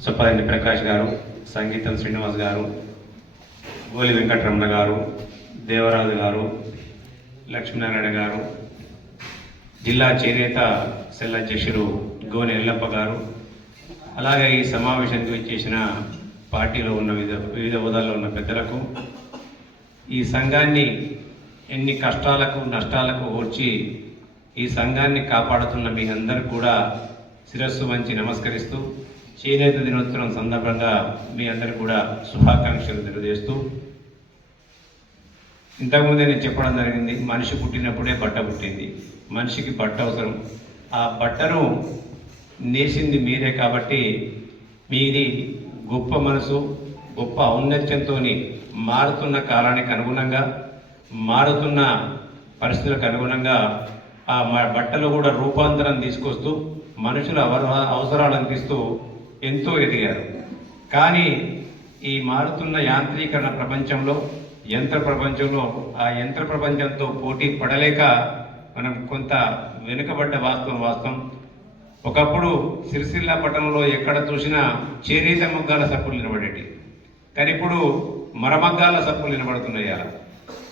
సుప్పదండి ప్రకాష్ గారు సంగీతం శ్రీనివాస్ గారు గోలి వెంకటరమణ గారు దేవరాజు గారు లక్ష్మీనారాయణ గారు జిల్లా చేనేత సెల్ అధ్యక్షులు గోనె ఎల్లప్ప గారు అలాగే ఈ సమావేశానికి వచ్చేసిన పార్టీలో ఉన్న వివిధ వివిధ హోదాల్లో ఉన్న పెద్దలకు ఈ సంఘాన్ని ఎన్ని కష్టాలకు నష్టాలకు ఓర్చి ఈ సంఘాన్ని కాపాడుతున్న మీ అందరు కూడా శిరస్సు వంచి నమస్కరిస్తూ చేనేత దినోత్సవం సందర్భంగా మీ అందరికి కూడా శుభాకాంక్షలు తెలియజేస్తూ ఇంతకుముందే నేను చెప్పడం జరిగింది మనిషి పుట్టినప్పుడే బట్ట పుట్టింది. మనిషికి బట్ట అవసరం. ఆ బట్టను నేసింది మీరే కాబట్టి మీది గొప్ప మనసు గొప్ప ఔన్నత్యంతో మారుతున్న కాలానికి అనుగుణంగా మారుతున్న పరిస్థితులకు అనుగుణంగా ఆ బట్టలు కూడా రూపాంతరం తీసుకొస్తూ మనుషుల అవర- అవసరాలు తీస్తూ ఎంతో ఎదిగారు. కానీ ఈ మారుతున్న యాంత్రీకరణ ప్రపంచంలో యంత్ర ప్రపంచంలో ఆ యంత్ర ప్రపంచంతో పోటీ పడలేక మనం కొంత వెనుకబడ్డ వాస్తవం వాస్తవం. ఒకప్పుడు సిరిసిల్ల పట్టణంలో ఎక్కడ చూసినా చేనేత మగ్గాల సప్పులు నిలబడేటి. కానీ ఇప్పుడు మరమగ్గాల సప్పులు నిలబడుతున్నాయి అలా.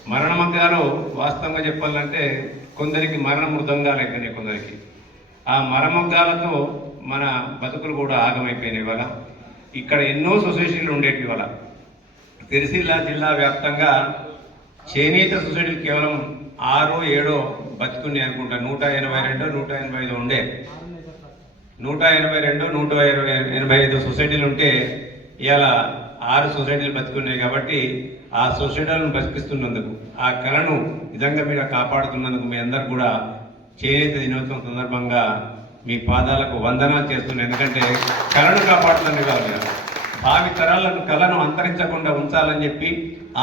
మరణ మగ్గాలు వాస్తవంగా చెప్పాలంటే కొందరికి మరణ మృదంగాలు అయిపోయినాయి కొందరికి. ఆ మరమగ్గాలతో మన బతుకులు కూడా ఆగమైపోయినాయి ఇవాళ. ఇక్కడ ఎన్నో సొసైటీలు ఉండేవి ఇవాళ. సిరిసిల్ల జిల్లా వ్యాప్తంగా చేనేత సొసైటీలు కేవలం ఆరో ఏడో బతుకున్నాయి అనుకుంటా. నూట ఎనభై రెండో నూట ఎనభై ఐదు ఉండే. నూట ఎనభై రెండు నూట ఇరవై ఎనభై ఐదు సొసైటీలు ఉంటే ఇవాళ ఆరు సొసైటీలు బతుకున్నాయి కాబట్టి ఆ సొసైటీలను బతికిస్తున్నందుకు ఆ కళను నిజంగా మీరు కాపాడుతున్నందుకు మీ అందరు కూడా చేనేత దినోత్సవం సందర్భంగా మీ పాదాలకు వందనాలు చేస్తున్నాను. ఎందుకంటే కళను కాపాడుతుంది కాదు భావి తరాలను కళను అంతరించకుండా ఉంచాలని చెప్పి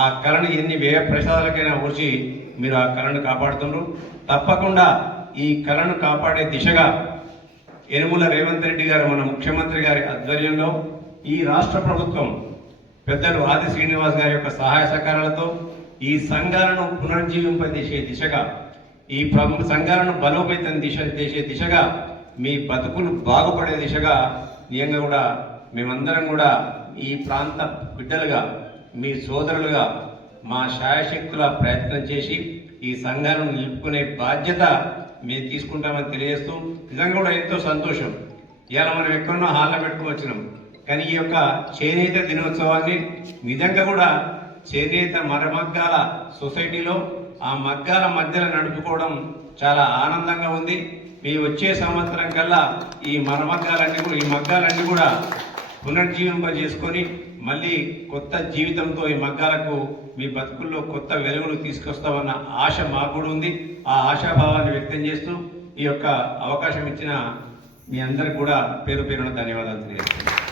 ఆ కళను ఎన్ని వ్యయ ప్రసాదాలకైనా వచ్చి మీరు ఆ కళను కాపాడుతున్నారు. తప్పకుండా ఈ కళను కాపాడే దిశగా ఎనుముల రేవంత్ రెడ్డి గారు మన ముఖ్యమంత్రి గారి ఆధ్వర్యంలో ఈ రాష్ట్ర ప్రభుత్వం పెద్దలు ఆది శ్రీనివాస్ గారి యొక్క సహాయ సహకారాలతో ఈ సంఘాలను పునర్జీవింపజేసే దిశగా ఈ ప్రముఖ సంఘాలను బలోపేతం దిశ చేసే దిశగా మీ బతుకులు బాగుపడే దిశగా నిజంగా కూడా మేమందరం కూడా ఈ ప్రాంత బిడ్డలుగా మీ సోదరులుగా మా శాయశక్తుల ప్రయత్నం చేసి ఈ సంఘాలను నిలుపుకునే బాధ్యత మేము తీసుకుంటామని తెలియజేస్తూ నిజంగా కూడా ఎంతో సంతోషం. ఇవాళ మనం ఎక్కడో హాల్లో పెట్టుకుని వచ్చినాం. కానీ ఈ యొక్క చేనేత దినోత్సవాన్ని నిజంగా కూడా చేనేత మరమగ్గాల సొసైటీలో ఆ మగ్గాల మధ్యలో నడుపుకోవడం చాలా ఆనందంగా ఉంది. మీ వచ్చే సంవత్సరం కల్లా ఈ మరమగ్గాలన్నీ కూడా ఈ మగ్గాలన్నీ కూడా పునర్జీవింపజేసుకొని మళ్ళీ కొత్త జీవితంతో ఈ మగ్గాలకు మీ బతుకుల్లో కొత్త వెలుగులు తీసుకొస్తామన్న ఆశ మాకు కూడా ఉంది. ఆ ఆశాభావాన్ని వ్యక్తం చేస్తూ ఈ యొక్క అవకాశం ఇచ్చిన మీ అందరికి కూడా పేరు పేరున ధన్యవాదాలు తెలియజేస్తున్నాను.